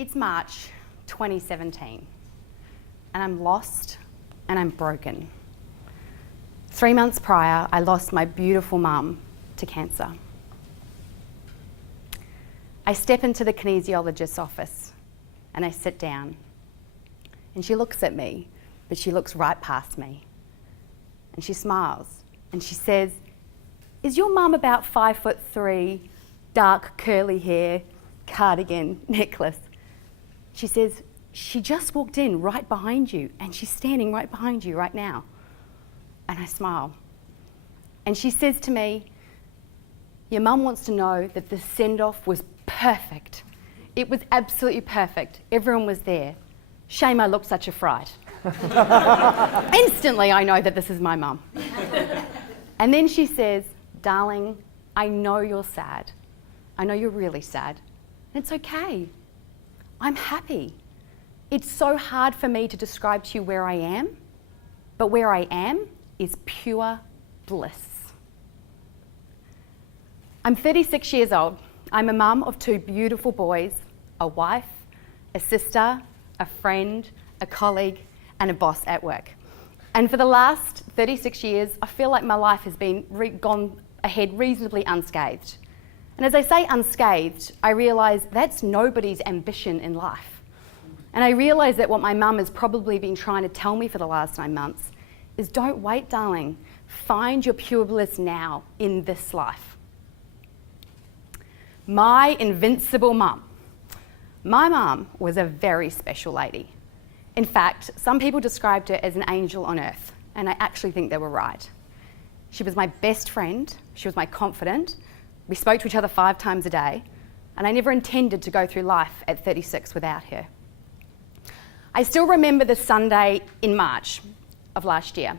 It's March 2017, and I'm lost and I'm broken. 3 months prior, I lost my beautiful mum to cancer. I step into the kinesiologist's office and I sit down, and she looks at me, but she looks right past me, and she smiles and she says, "Is your mum about 5'3", dark curly hair, cardigan, necklace?" She says, "She just walked in right behind you, and she's standing right behind you right now." And I smile. And she says to me, "Your mum wants to know that the send-off was perfect. It was absolutely perfect. Everyone was there. Shame I looked such a fright." Instantly, I know that this is my mum. And then she says, "Darling, I know you're sad. I know you're really sad. And it's okay. I'm happy. It's so hard for me to describe to you where I am, but where I am is pure bliss." I'm 36 years old. I'm a mum of 2 beautiful boys, a wife, a sister, a friend, a colleague, and a boss at work. And for the last 36 years, I feel like my life has been gone ahead reasonably unscathed. And as I say unscathed, I realise that's nobody's ambition in life. And I realise that what my mum has probably been trying to tell me for the last 9 months is, don't wait, darling. Find your pure bliss now in this life. My invincible mum. My mum was a very special lady. In fact, some people described her as an angel on earth, and I actually think they were right. She was my best friend. She was my confidant. We spoke to each other 5 times a day, and I never intended to go through life at 36 without her. I still remember the Sunday in March of last year.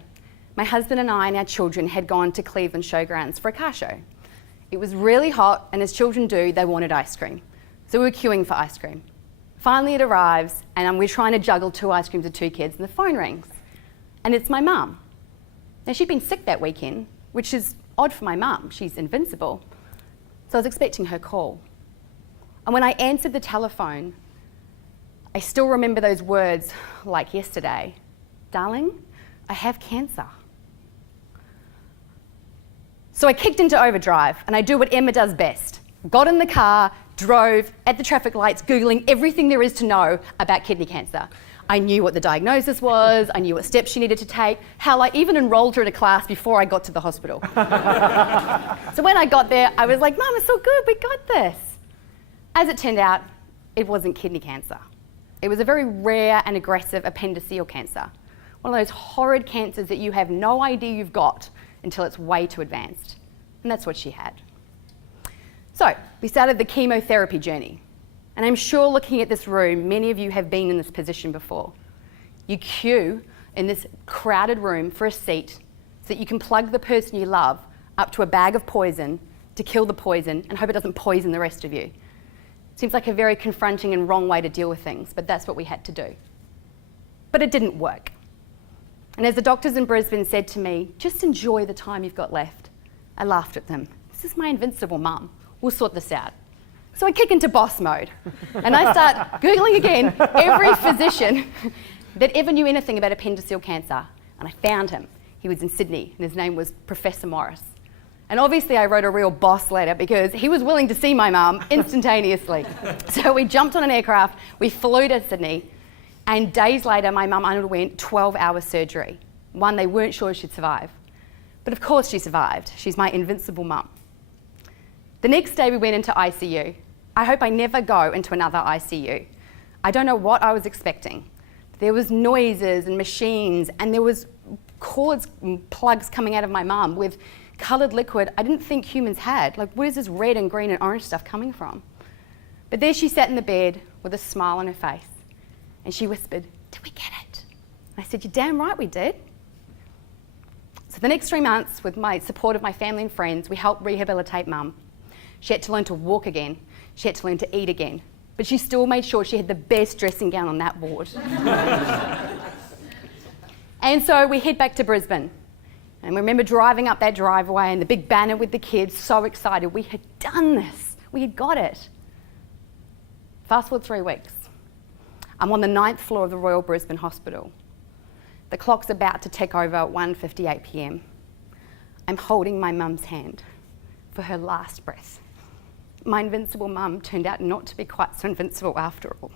My husband and I and our children had gone to Cleveland Showgrounds for a car show. It was really hot, and as children do, they wanted ice cream. So we were queuing for ice cream. Finally it arrives, and we're trying to juggle 2 ice creams with 2 kids, and the phone rings. And it's my mum. Now, she'd been sick that weekend, which is odd for my mum. She's invincible. So I was expecting her call. And when I answered the telephone, I still remember those words like yesterday. "Darling, I have cancer." So I kicked into overdrive, and I do what Emma does best. Got in the car, drove at the traffic lights, Googling everything there is to know about kidney cancer. I knew what the diagnosis was, I knew what steps she needed to take, hell, I even enrolled her in a class before I got to the hospital. So when I got there, I was like, "Mum, it's all good, we got this." As it turned out, it wasn't kidney cancer. It was a very rare and aggressive appendiceal cancer. One of those horrid cancers that you have no idea you've got until it's way too advanced. And that's what she had. So we started the chemotherapy journey. And I'm sure looking at this room, many of you have been in this position before. You queue in this crowded room for a seat so that you can plug the person you love up to a bag of poison to kill the poison and hope it doesn't poison the rest of you. Seems like a very confronting and wrong way to deal with things, but that's what we had to do. But it didn't work. And as the doctors in Brisbane said to me, "Just enjoy the time you've got left," I laughed at them. This is my invincible mum. We'll sort this out. So I kick into boss mode, and I start Googling again every physician that ever knew anything about appendiceal cancer, and I found him. He was in Sydney, and his name was Professor Morris. And obviously I wrote a real boss letter because he was willing to see my mum instantaneously. So we jumped on an aircraft, we flew to Sydney, and days later my mum underwent 12-hour surgery, one they weren't sure she'd survive. But of course she survived. She's my invincible mum. The next day we went into ICU. I hope I never go into another ICU. I don't know what I was expecting. There was noises and machines, and there was cords and plugs coming out of my mum with coloured liquid I didn't think humans had. Like, where's this red and green and orange stuff coming from? But there she sat in the bed with a smile on her face, and she whispered, "Did we get it?" I said, "You're damn right we did." So the next 3 months, with my support of my family and friends, we helped rehabilitate mum. She had to learn to walk again. She had to learn to eat again. But she still made sure she had the best dressing gown on that ward. And so we head back to Brisbane. And we remember driving up that driveway and the big banner with the kids, so excited. We had done this. We had got it. Fast forward 3 weeks. I'm on the 9th floor of the Royal Brisbane Hospital. The clock's about to tick over at 1:58 p.m. I'm holding my mum's hand for her last breath. My invincible mum turned out not to be quite so invincible after all.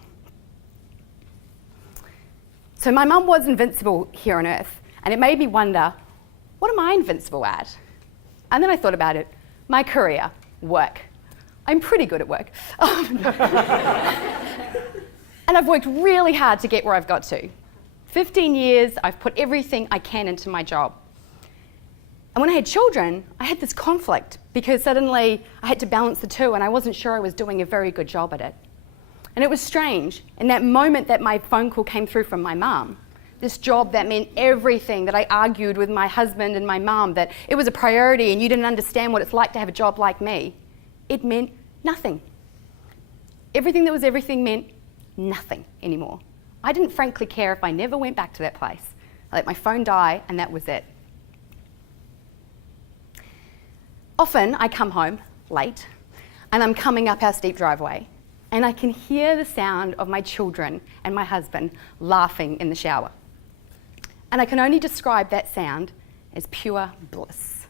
So my mum was invincible here on earth, and it made me wonder, what am I invincible at? And then I thought about it. My career, work. I'm pretty good at work. And I've worked really hard to get where I've got to. 15 years, I've put everything I can into my job. And when I had children, I had this conflict because suddenly I had to balance the two and I wasn't sure I was doing a very good job at it. And it was strange. In that moment that my phone call came through from my mum, this job that meant everything, that I argued with my husband and my mum, that it was a priority and you didn't understand what it's like to have a job like me, it meant nothing. Everything that was everything meant nothing anymore. I didn't frankly care if I never went back to that place. I let my phone die and that was it. Often I come home late and I'm coming up our steep driveway and I can hear the sound of my children and my husband laughing in the shower. And I can only describe that sound as pure bliss.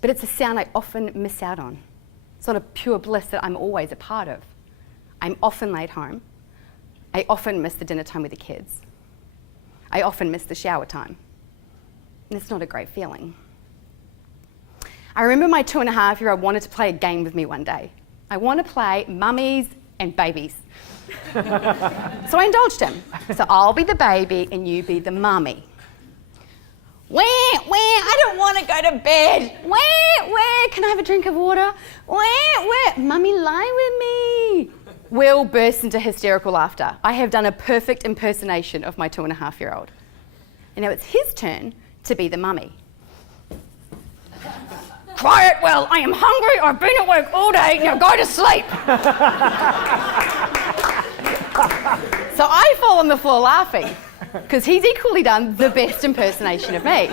But it's a sound I often miss out on. It's not a pure bliss that I'm always a part of. I'm often late home. I often miss the dinner time with the kids. I often miss the shower time. And it's not a great feeling. I remember my 2.5-year-old wanted to play a game with me one day. I want to play mummies and babies. So I indulged him. So I'll be the baby and you be the mummy. Where, I don't want to go to bed. Where, can I have a drink of water? Where, mummy lie with me. Will burst into hysterical laughter. I have done a perfect impersonation of my 2.5-year-old. And now it's his turn to be the mummy. Quiet, Will, I am hungry, I've been at work all day, now go to sleep. So I fall on the floor laughing, because he's equally done the best impersonation of me.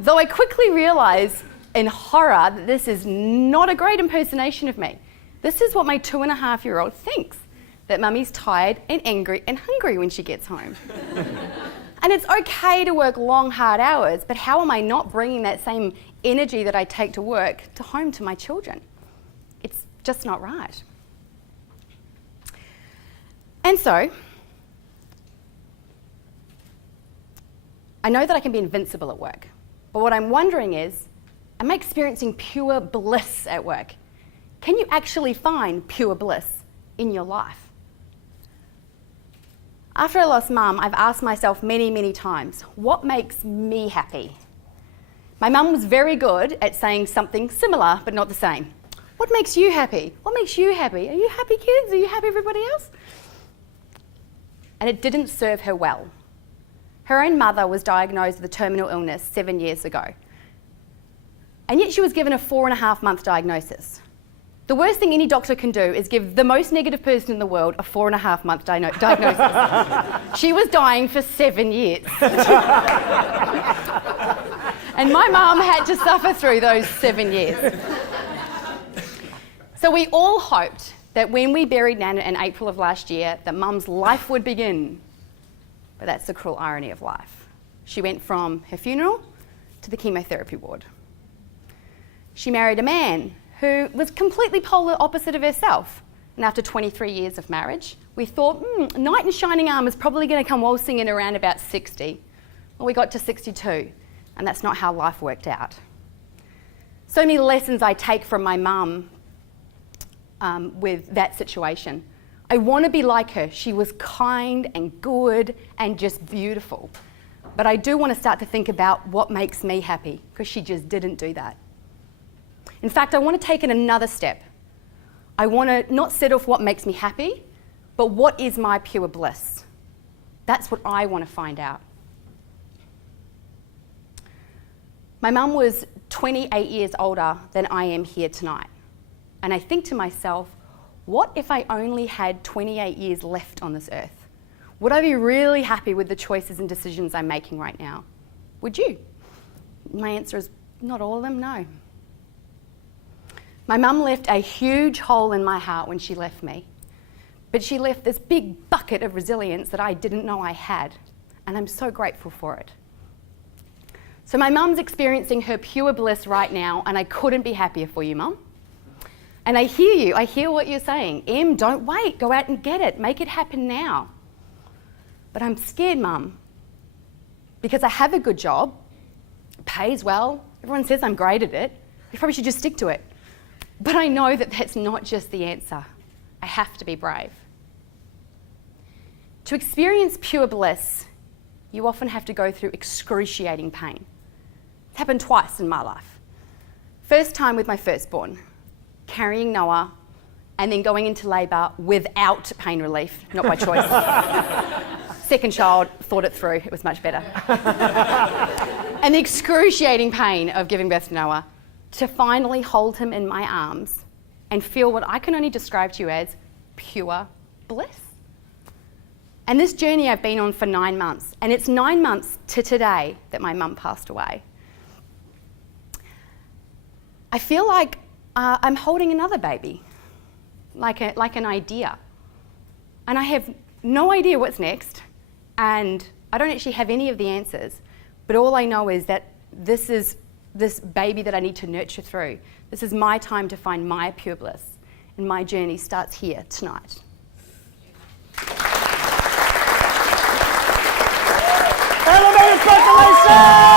Though I quickly realise in horror that this is not a great impersonation of me. This is what my 2.5-year-old thinks, that mummy's tired and angry and hungry when she gets home. And it's okay to work long, hard hours, but how am I not bringing that same energy that I take to work to home to my children? It's just not right. And so, I know that I can be invincible at work, but what I'm wondering is, am I experiencing pure bliss at work? Can you actually find pure bliss in your life? After I lost Mum, I've asked myself many, many times, what makes me happy? My mum was very good at saying something similar, but not the same. What makes you happy? What makes you happy? Are you happy, kids? Are you happy, everybody else? And it didn't serve her well. Her own mother was diagnosed with a terminal illness 7 years ago. And yet she was given a 4.5-month diagnosis. The worst thing any doctor can do is give the most negative person in the world a 4.5-month diagnosis. She was dying for 7 years. And my mum had to suffer through those 7 years. So we all hoped that when we buried Nana in April of last year, that Mum's life would begin. But that's the cruel irony of life. She went from her funeral to the chemotherapy ward. She married a man who was completely polar opposite of herself. And after 23 years of marriage, we thought, knight in shining armour is probably going to come waltzing in around about 60. Well, we got to 62, and that's not how life worked out. So many lessons I take from my mum with that situation. I want to be like her. She was kind and good and just beautiful. But I do want to start to think about what makes me happy, because she just didn't do that. In fact, I want to take it another step. I want to not settle for what makes me happy, but what is my pure bliss? That's what I want to find out. My mum was 28 years older than I am here tonight. And I think to myself, what if I only had 28 years left on this earth? Would I be really happy with the choices and decisions I'm making right now? Would you? My answer is not all of them, no. My mum left a huge hole in my heart when she left me. But she left this big bucket of resilience that I didn't know I had, and I'm so grateful for it. So my mum's experiencing her pure bliss right now, and I couldn't be happier for you, Mum. And I hear you, I hear what you're saying. Em, don't wait, go out and get it, make it happen now. But I'm scared, Mum, because I have a good job, pays well, everyone says I'm great at it, you probably should just stick to it. But I know that that's not just the answer. I have to be brave. To experience pure bliss, you often have to go through excruciating pain. It's happened twice in my life. First time with my firstborn, carrying Noah, and then going into labour without pain relief, not by choice. Second child, thought it through, it was much better. And the excruciating pain of giving birth to Noah, to finally hold him in my arms and feel what I can only describe to you as pure bliss. And this journey I've been on for 9 months, and it's 9 months to today that my mum passed away. I feel like I'm holding another baby, like an idea. And I have no idea what's next, and I don't actually have any of the answers, but all I know is that this is this baby that I need to nurture through. This is my time to find my pure bliss, and my journey starts here tonight. Elevated speculation!